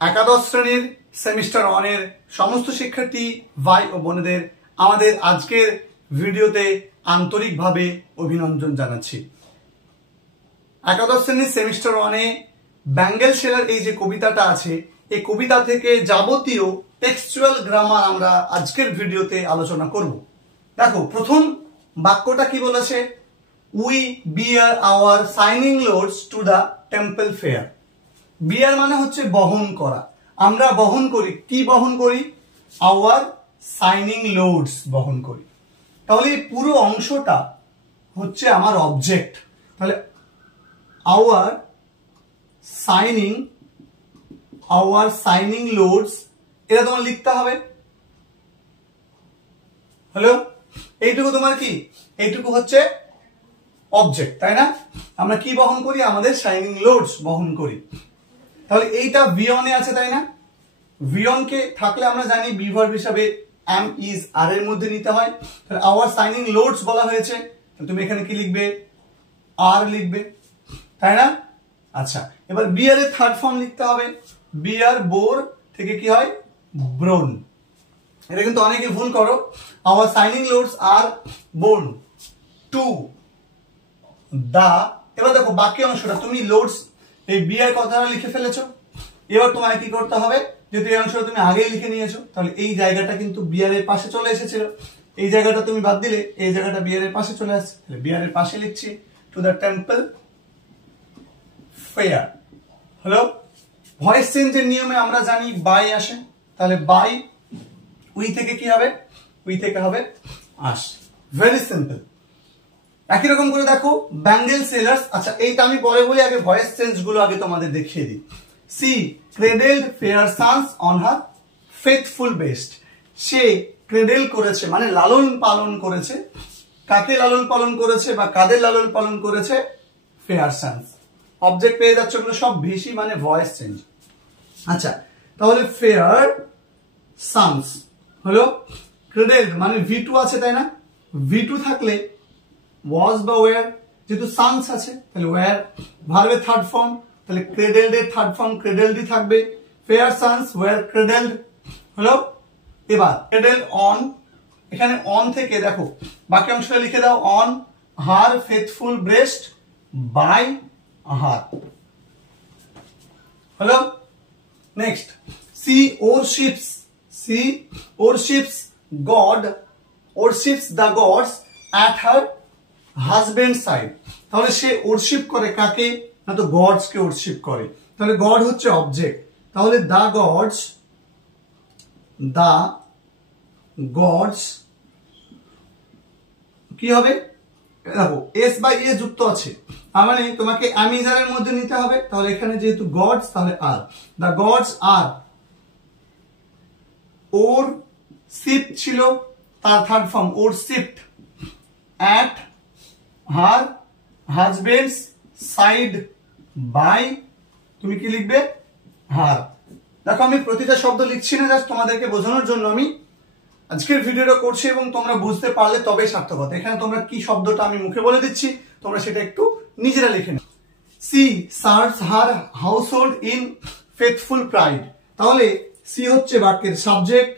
একাদশ শ্রেণীর সেমিস্টার 1 এর সমস্ত শিক্ষার্থী ভাই ও বোনেদের আমাদের আজকের ভিডিওতে আন্তরিকভাবে অভিনন্দন জানাচ্ছি। একাদশ শ্রেণীর সেমিস্টার 1 এ ব্যাঙ্গেল শেলার এই যে কবিতাটা আছে, এই কবিতা থেকে যাবতীয় টেক্সচুয়াল গ্রামার আমরা আজকের ভিডিওতে আলোচনা করব। দেখো, প্রথম বাক্যটা কি বলেছে? We bear our shining loads to the temple fair. Bear মানে হচ্ছে বহন করা। আমরা বহন করি, কি বহন করি? আওয়ার সাইনিং লোডস বহন করি। তাহলে এই পুরো অংশটা হচ্ছে আমার অবজেক্ট। তাহলে আওয়ার সাইনিং লোডস, এটা তোমার লিখতে হবে। হ্যালো, এইটুকু তোমার কি? এইটুকু হচ্ছে অবজেক্ট, তাই না? আমরা কি বহন করি? আমাদের সাইনিং লোডস বহন করি। তাহলে এইটা V1 এ আছে, তাই না? V1 কে থাকলে আমরা জানি বি ভার্ব হিসাবে am is are এর মধ্যে নিতে হয়। তাহলে আওয়ার সাইনিং লোডস বলা হয়েছে, তুমি এখানে কি লিখবে? আর লিখবে, তাই না? আচ্ছা, এবার বিয়ার এর থার্ড ফর্ম লিখতে হবে। বিয়ার বোর থেকে কি হয়? ব্রোন। এটা কিন্তু অনেকে ভুল করো। Our shining loads are borne to the. এবার দেখো বাকি অংশটা তুমি লোডস এই বিয়ার কথাটা লিখে ফেলেছো। এবার তোমায় কি করতে হবে? যেহেতু এই অংশটা তুমি আগেই লিখে নিয়েছো, তাহলে এই জায়গাটা কিন্তু বিয়ার এর পাশে চলে এসেছিল। এই জায়গাটা তুমি বাদ দিলে এই জায়গাটা বিয়ার এর পাশে চলে আসছে। তাহলে বিয়ার এর পাশে লিখছি টু দ্য টেম্পল ফেয়ার। হলো, ভয়েস চেঞ্জের নিয়মে আমরা জানি বাই আসে। তাহলে বাই উই থেকে কি হবে? উই থেকে হবে আস। Very simple. একই রকম করে দেখো ব্যাঙ্গেল সেলার্স। আচ্ছা, এইটা আমি পরে বলি, আগে ভয়েস চেঞ্জ গুলো আগে তোমাদের দেখিয়ে দিই। She cradled fair sons on her faithful breast. সে ক্রেডেল করেছে মানে লালন পালন করেছে। কাকে লালন পালন করেছে বা কাদের লালন পালন করেছে? Fair Sans. অবজেক্ট পেয়ে যাচ্ছে, ওগুলো সব ভিসি মানে ভয়েস চেঞ্জ। আচ্ছা, তাহলে ফেয়ার সানস হলো ক্রেডেলড মানে V2 আছে, তাই না? V2 থাকলে ওয়াজ বা ওয়ার, যেহেতু সানস আছে তাহলে ওয়ার ভার্বের থার্ড ফর্ম, তাহলে ক্রেডেলড এর থার্ড ফর্ম ক্রেডেলডই থাকবে। Fair sons were cradled. হলো, এবার ক্রেডেল অন, এখানে অন থেকে দেখো বাকি অংশটা লিখে দাও। On her faithful breast by her. হলো, next she worships god, worships the gods at her husband side. তাহলে সে ওরশিপ করে কাকে? না তো গডস কে ওরশিপ করে। তাহলে গড হচ্ছে অবজেক্ট। তাহলে দা গডস কি হবে? দেখো এস বাই এ যুক্ত আছে, তার মানে তোমাকে আমিজারের মধ্যে নিতে হবে। তাহলে এখানে যেহেতু গডস তাহলে আর। দা গডস আর ওর শিফট ছিল, তার থার্ড ফর্ম ওর shift at her husband's side by, তুমি কি লিখবে? হার। দেখো আমি প্রতিটা শব্দ লিখছি না, জাস্ট তোমাদেরকে বোঝানোর জন্য আমি আজকের ভিডিওটা করছি এবং তোমরা বুঝতে পারলে তবেই সার্থকতা। এখানে তোমরা কি শব্দটা আমি মুখে বলে দিচ্ছি, তোমরা সেটা একটু নিজেরা লিখে নাও। She serves her household in faithful pride. তাহলে সি হচ্ছে বাক্যের সাবজেক্ট,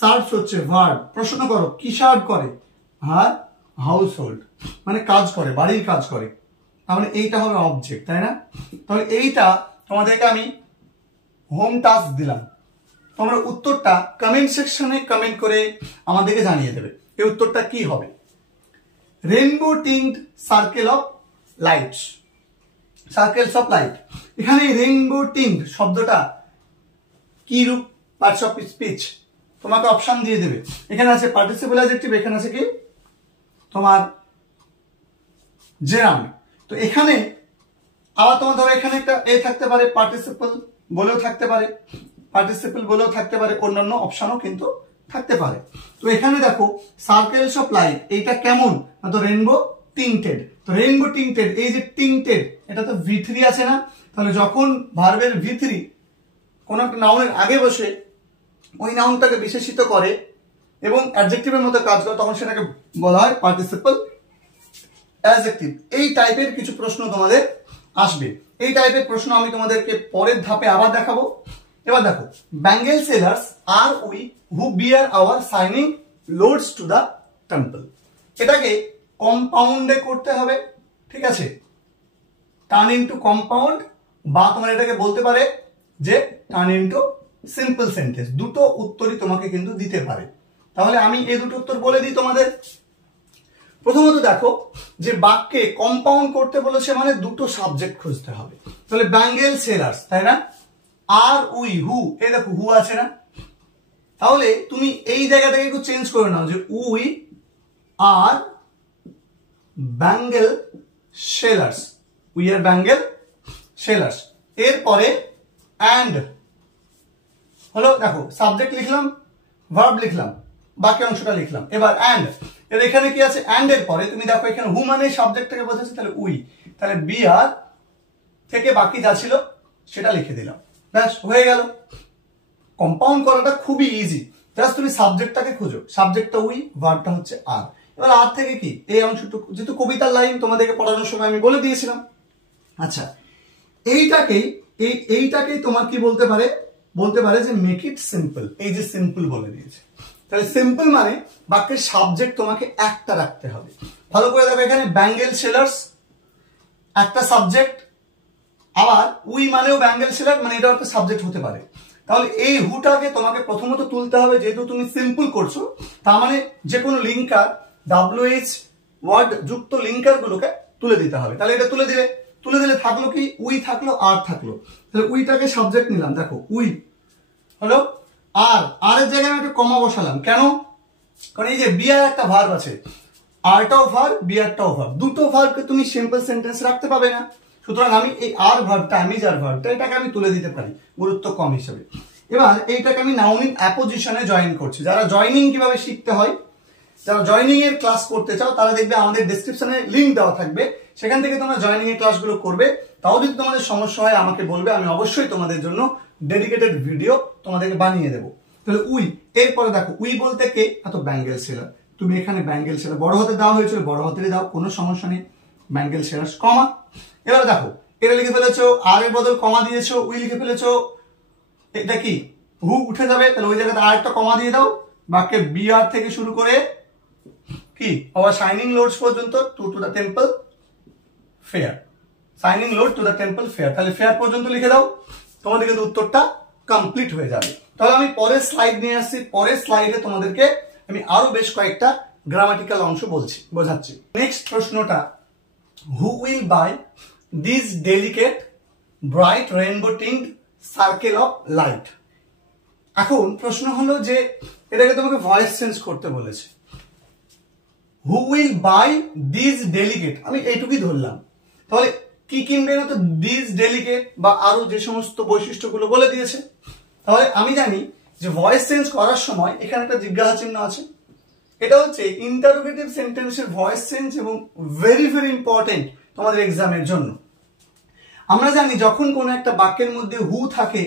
সার্ভস হচ্ছে ভার্ব। প্রশ্ন করো কি সার্ভ করে? হার হাউসহোল্ড মানে কাজ করে, বাড়ির কাজ করে। তাহলে এইটা হবে অবজেক্ট, তাই না? তাহলে এইটা তোমাদেরকে আমি হোম টাস্ক দিলাম। তোমরা উত্তরটা কমেন্ট সেকশনে কমেন্ট করে আমাদেরকে জানিয়ে দেবে এই উত্তরটা কি হবে। Rainbow tint circle of light, circles of light. এখানে রেইনবো টিন্ট শব্দটা কি রূপ? পার্টস অফ স্পিচ তোমাকে অপশন দিয়ে দেবে। এখানে আছে পার্টিসিপল অ্যাডজেক্টিভ, এখানে আছে কি তোমার জেরাম। তো এখানে আবার তোমার ধরো এখানে একটা এ থাকতে পারে, পার্টিসিপল বলেও থাকতে পারে, অন্যান্য অপশনও কিন্তু থাকতে পারে। তো এখানে দেখো সার্কেলস অফ লাইট, এইটা কেমন? না তো রেইনবো টিন্টেড। তো রেইনবো টিন্টেড, এই যে টিন্টেড এটা তো V3 আছে না? তাহলে যখন ভার্বের V3 কোন একটা নাউনের আগে বসে ওই নাউনটাকে বিশেষিত করে এবং অ্যাডজেক্টিভের মতো কাজ করে, তখন সেটাকে বলা হয় পার্টিসিপল অ্যাডজেক্টিভ। এই টাইপের কিছু প্রশ্ন তোমাদের আসবে। এই টাইপের প্রশ্ন আমি তোমাদেরকে পরের ধাপে আবার দেখাবো। এবার দেখো, bangle sellers are we who bear our shining loads to the temple. এটাকে কম্পাউন্ডে করতে হবে, ঠিক আছে, টার্ন ইনটু কম্পাউন্ড, বা তোমার এটাকে বলতে পারে যে টার্ন ইনটু সিম্পল সেন্টেন্স। দুটো উত্তরই তোমাকে কিন্তু দিতে পারে। তাহলে আমি এই দুটো উত্তর বলে দিই তোমাদের। প্রথমত দেখো, যে বাক্যে কম্পাউন্ড করতে বলেছে মানে দুটো সাবজেক্ট খুঁজতে হবে। তাহলে ব্যাঙ্গেল সেলার্স, তাই না, আর উই হু, এই দেখো হু আছে না, তাহলে তুমি এই জায়গাটাকে একটু চেঞ্জ করে নাও যে we are bangle sellers, we are bangle sellers. এরপরে অ্যান্ড হলো, দেখো সাবজেক্ট লিখলাম, ভার্ব লিখলাম, বাকি অংশটা লিখলাম। এবার অ্যান্ড, এর এখানে কি আছে, অ্যান্ড এর পরে তুমি দেখো এখানে হু মানে সাবজেক্টটাকে বোঝাচ্ছে, তাহলে উই, তাহলে বি আর থেকে বাকি যা ছিল সেটা লিখে দিলাম, ব্যাস হয়ে গেল। কম্পাউন্ড করাটা খুবই ইজি, জাস্ট তুমি সাবজেক্টটাকে খুঁজো, সাবজেক্টটা উই, ভার্বটা হচ্ছে আর। এবার আর থেকে কি এই অংশটুকু, যেহেতু কবিতার লাইন তোমাদেরকে পড়ানোর সময় আমি বলে দিয়েছিলাম। আচ্ছা, এইটাকেই তোমার কি বলতে পারে, বলতে পারে যে মেক ইট সিম্পল। এই যে সিম্পল বলে দিয়েছে, তাহলে সিম্পল মানে বাক্যের সাবজেক্ট তোমাকে একটা রাখতে হবে। ভালো করে দেখো, এখানে ব্যাঙ্গেল সেলার্স একটা সাবজেক্ট, আবার উই মানেও ব্যাঙ্গেল সেলার, মানে এটাও একটা সাবজেক্ট হতে পারে। তাহলে এই হুটাকে তোমাকে প্রথমত তুলতে হবে, যেহেতু তুমি সিম্পল করছো, তার মানে যে কোনো লিঙ্কার, WH ওয়ার্ড যুক্ত লিঙ্কার গুলোকে তুলে দিতে হবে। তাহলে এটা তুলে দিলে থাকলো কি, উই থাকলো আর থাকলো। তাহলে উইটাকে সাবজেক্ট নিলাম, দেখো উই হলো, আর এর জায়গায় আমি একটা কমা বসালাম, কেন, কারণ এই যে বিয়ার একটা ভার্ব আছে, আরটাও ভার্ব বিয়ারটাও ভার্ব, দুটো ভার্বকে তুমি সিম্পল সেন্টেন্স রাখতে পাবে না। সুতরাং আমি এই আর ভার্বটা, আমি যার ভার্বটা, এটাকে আমি তুলে দিতে পারি গুরুত্ব কম হিসেবে। এবার এইটাকে আমি নাউনিং অ্যাপোজিশনে জয়েন করছি। যারা জয়নিং কিভাবে শিখতে হয়, যারা জয়নিং এর ক্লাস করতে চাও, তারা দেখবে আমাদের ডেসক্রিপশনে লিংক দেওয়া থাকবে, সেখান থেকে তোমরা জয়নিং এর ক্লাসগুলো করবে। তাও যদি তোমাদের সমস্যা হয় আমাকে বলবে, আমি অবশ্যই তোমাদের জন্য ডেডিকেটেড ভিডিও তোমাদেরকে বানিয়ে দেবো। তাহলে উই, এরপরে দেখো উই বলতে কে, এত ব্যাঙ্গেল সেলার, তুমি এখানে ব্যাঙ্গেল সেলার বড় হাতে দেওয়া হয়েছিল, বড় হাতে দাও, কোনো সমস্যা নেই, ব্যাঙ্গেল সেলার্স কমা। এবার দেখো এটা লিখে ফেলেছো, আর এর বদল কমা দিয়েছো, উই লিখে ফেলেছো, এটা কি হু উঠে যাবে, তাহলে ওই জায়গাতে আর একটা কমা দিয়ে দাও, বাক্যে বি আর থেকে শুরু করে কি আবার শাইনিং লোডস পর্যন্ত, two the temple fair, shining load two the temple fair, তাহলে ফেয়ার পর্যন্ত লিখে দাও, তোমাদের কিন্তু উত্তরটা কমপ্লিট হয়ে যাবে। তাহলে আমি পরের স্লাইড নিয়ে আসছি, পরের স্লাইডে তোমাদেরকে আমি আরো বেশ কয়েকটা গ্রামাটিক্যাল অংশ বোঝাচ্ছি। নেক্সট প্রশ্নটা, who will buy this delicate bright rainbow tinted circle of light. এখন প্রশ্ন হলো যে এটাকে তোমাকে ভয়েস চেঞ্জ করতে বলেছে, হু উইল বাই দিস ডেলিকেট, আমি এইটুকুই ধরলাম, তাহলে কি কিনবে না, তো দিস ডেলিকেট বা আরো যে সমস্ত বৈশিষ্ট্যগুলো বলে দিয়েছে। তাহলে আমি জানি যে ভয়েস চেঞ্জ করার সময় এখানে একটা জিজ্ঞাসা চিহ্ন আছে, এটা হচ্ছে ইন্টারোগেটিভ সেন্টেন্সের ভয়েস চেঞ্জ এবং ভেরি ভেরি ইম্পর্টেন্ট তোমাদের এক্সামের জন্য। আমরা জানি যখন কোনো একটা বাক্যের মধ্যে হু থাকে,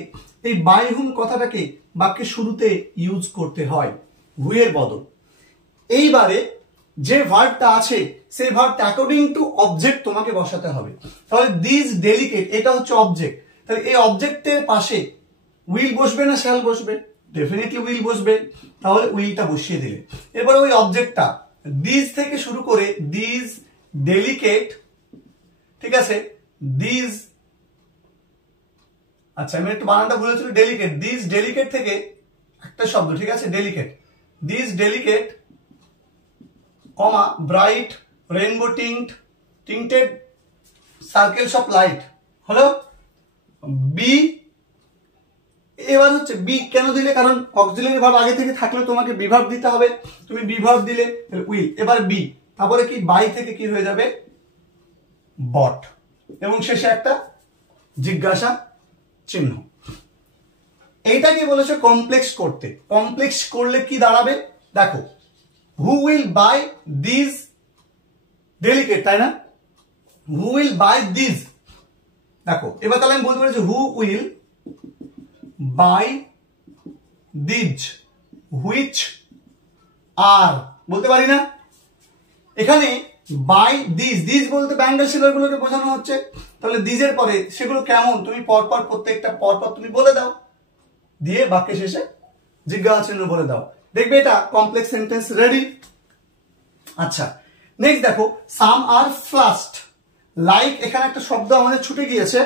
এই বাই হুম কথাটাকে বাক্যের শুরুতে ইউজ করতে হয় হু এর বদল। এইবারে যে ভার্বটা আছে সেই ভার্বটা অ্যাকর্ডিং টু অবজেক্ট তোমাকে বসাতে হবে। তাহলে দিস ডেলিকেট এটা হচ্ছে অবজেক্ট, তাহলে এই অবজেক্টের পাশে উইল বসবে না শ্যাল বসবে, ডেফিনেটলি উইল বসবে, তাহলে উইলটা বসিয়ে দিলে। এরপরে ওই অবজেক্টটা দিস থেকে শুরু করে দিস ডেলিকেট, ঠিক আছে, দিস, আচ্ছা আমি একটু বানানটা ভুলেছিল, ডেলিকেট, দিস ডেলিকেট থেকে একটা শব্দ, ঠিক আছে, delicate, this delicate comma bright rainbow tinted circles of light হলো বি। এবার হচ্ছে বি কেন দিলে, কারণ অক্সিলারি ভার্ব আগে থেকে থাকলে তোমাকে বি ভার্ব দিতে হবে, তুমি বি ভার্ব দিলে উইল, এবার বি, তারপরে কি বাই থেকে কি হয়ে যাবে বট, এবং শেষে একটা জিজ্ঞাসা চিহ্ন। এইটাকে বলেছে কমপ্লেক্স করতে। কমপ্লেক্স করলে কি দাঁড়াবে দেখো, হু উইল বাই দিস ডেলিকেট, তাই না, হু উইল বাই দিস, দেখো এবার তাহলে আমি বলতে পারি হু will by these which are, বলতে পারি না, এখানে বাই দিস বলতে ব্যাঙ্গেল সেলার গুলোকে বোঝানো হচ্ছে। তাহলে দিজের পরে সেগুলো কেমন তুমি পরপর প্রত্যেকটা পরপর তুমি বলে দাও, দিয়ে বাক্যে শেষে জিজ্ঞাসা চিহ্ন বলে দাও, দেখবে এটা কমপ্লেক্স সেন্টেন্স রেডি। আচ্ছা, নেক্সট দেখো, সাম আর ফ্লাস্ট লাইক, এখানে একটা শব্দ আমাদের ছুটে গিয়েছে,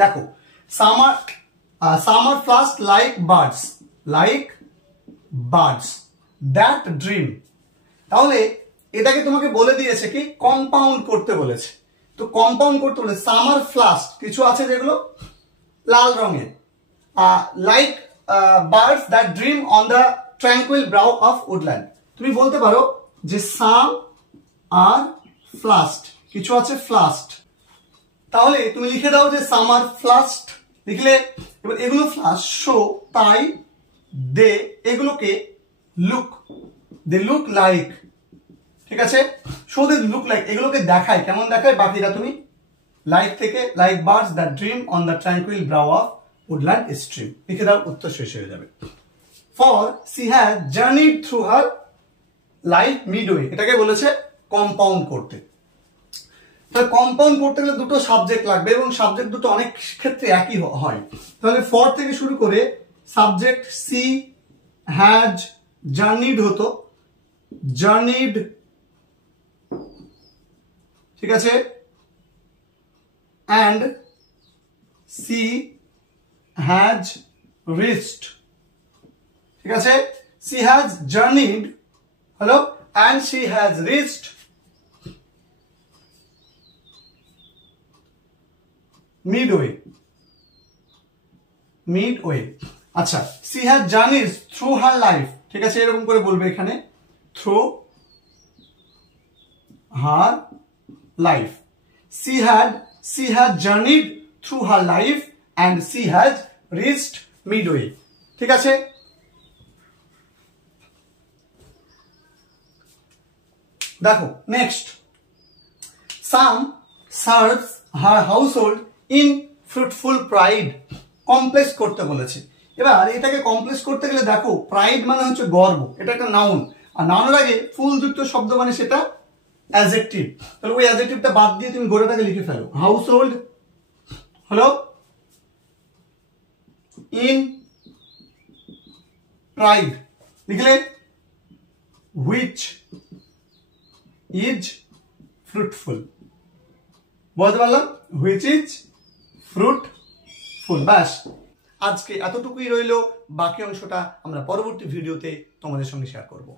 দেখো সাম আর ফ্লাস্ট লাইক বার্ডস দ্যাট ড্রিম। তাহলে এটাকে তোমাকে বলে দিয়েছে কি কম্পাউন্ড করতে বলেছে। তো কম্পাউন্ড করতে বলে সামার ফ্লাস্ট, কিছু আছে যেগুলো লাল রঙের, like birds that dream on the tranquil brow of woodland. তুমি বলতে পারো যে সাম আর ফ্লাস্ট, কিছু আছে ফ্লাস্ট, তাহলে তুমি লিখে দাও যে সামার ফ্লাস্ট লিখলে, এবার এগুলো ফ্লাস্ট শো, তাই দে এগুলোকে দে লুক লাইক, ঠিক আছে, শো দে লুক লাইক, এগুলোকে দেখায়, কেমন দেখায়, বাকিটা তুমি লাইক থেকে like birds that dream on the tranquil brow of woodland stream লিখে দাও, উত্তর শেষ হয়ে যাবে। For C has journeyed through her life midway, এটাকে বলেছে কম্পাউন্ড করতে। তাহলে কম্পাউন্ড করতে গেলে দুটো সাবজেক্ট লাগবে এবং সাবজেক্ট দুটো অনেক ক্ষেত্রে একই হয়। তাহলে ফর থেকে শুরু করে সাবজেক্ট সি হ্যাজ জার্নিড হতো জার্নিড, ঠিক আছে, অ্যান্ড সি হ্যাজ রিচড, ঠিক আছে, সি হ্যাজ জার্নিড হলো and she has reached midway. আচ্ছা, she has journeyed through her life, ঠিক আছে, এরকম করে বলবে এখানে, through her life, she has journeyed through her life and she has reached midway, ঠিক আছে। দেখো next, some serves her household in fruitful pride, complex করতে বলেছে। এবার এটাকে কমপ্লেক্স করতে গেলে দেখো, প্রাইড মানে হচ্ছে গর্ব, এটা একটা নাউন, আর নাউনের আগে ফুল যুক্ত শব্দ মানে সেটা অ্যাডজেক্টিভ। তাহলে ওই অ্যাডজেক্টিভটা বাদ দিয়ে তুমি গোটাটাকে লিখে ফেলো, হাউসহোল্ড হলো ইন প্রাইড, লিখলে হুইচ ইজ ফ্রুটফুল, বলতে পারলাম হুইচ ইজ ফ্রুটফুল। ব্যাস, আজকে এতটুকুই রইলো, বাকি অংশটা আমরা পরবর্তী ভিডিওতে তোমাদের সঙ্গে শেয়ার করব।